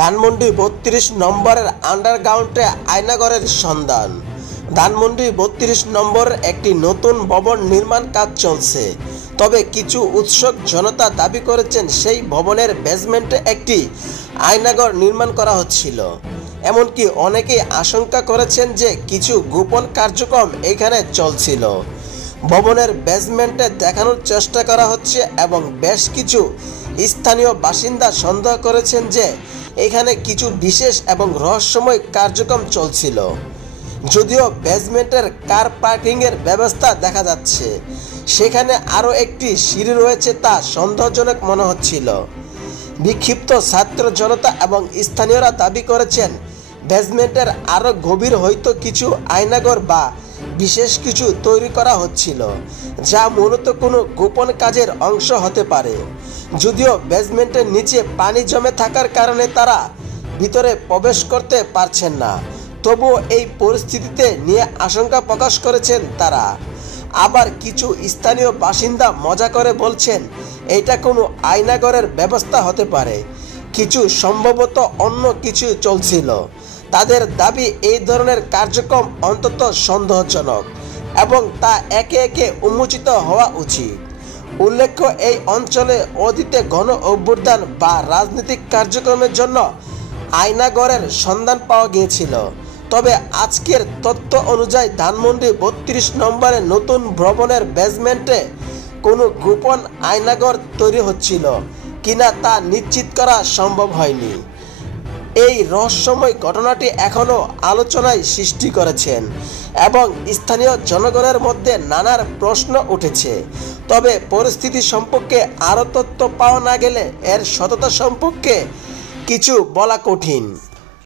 ধানমন্ডি ৩২ নম্বরের আন্ডারগ্রাউন্ডে আয়নাঘরের সন্ধান। ধানমন্ডি ৩২ নম্বরের একটি নতুন ভবন নির্মাণ কাজ চলছে। তবে কিছু উৎসুক জনতা দাবি করেছেন সেই ভবনের বেসমেন্টে একটি আয়নাঘর নির্মাণ করা হচ্ছিল। এমনকি অনেকেই আশঙ্কা করেছেন যে কিছু গোপন কার্যক্রম এখানে চলছিল। ভবনের বেসমেন্টে দেখানোর চেষ্টা করা হচ্ছে এবং বেশ কিছু স্থানীয় বাসিন্দা সন্দেহ করেছেন যে এখানে কিছু বিশেষ এবং রহস্যময় কার্যক্রম চলছিল। যদিও বেসমেন্টের কার পার্কিংয়ের ব্যবস্থা দেখা যাচ্ছে, সেখানে আরও একটি সিঁড়ি রয়েছে তা সন্দেহজনক মনে হচ্ছিল। বিক্ষিপ্ত ছাত্র জনতা এবং স্থানীয়রা দাবি করেছেন বেসমেন্টের আরও গভীর হয়তো কিছু আয়নাঘর বা বিশেষ কিছু তৈরি করা হচ্ছিল, যা মূলত কোনো গোপন কাজের অংশ হতে পারে। যদিও বেসমেন্টের নিচে পানি জমে থাকার কারণে তারা ভিতরে প্রবেশ করতে পারছেন না, তবুও এই পরিস্থিতিতে নিয়ে আশঙ্কা প্রকাশ করেছেন তারা। আবার কিছু স্থানীয় বাসিন্দা মজা করে বলছেন এটা কোনো আয়নাঘরের ব্যবস্থা হতে পারে, কিছু সম্ভবত অন্য কিছু চলছিল। তাদের দাবি এই ধরনের কার্যক্রম অন্তত সন্দেহজনক এবং তা একে একে উন্মোচিত হওয়া উচিত। উল্লেখ্য, এই অঞ্চলে অতীতে গণ অভ্যুত্থান বা রাজনৈতিক কার্যক্রমের জন্য আয়নাঘরের সন্ধান পাওয়া গিয়েছিল। তবে আজকের তথ্য অনুযায়ী ধানমন্ডি ৩২ নম্বরের নতুন ভবনের বেসমেন্টে কোনো গোপন আয়নাঘর তৈরি হচ্ছিল কিনা তা নিশ্চিত করা সম্ভব হয়নি। এই রহস্যময় ঘটনাটি এখনও আলোচনায় সৃষ্টি করেছেন এবং স্থানীয় জনগণের মধ্যে নানার প্রশ্ন উঠেছে। তবে পরিস্থিতি সম্পর্কে আরও তথ্য পাওয়া না গেলে এর সততা সম্পর্কে কিছু বলা কঠিন।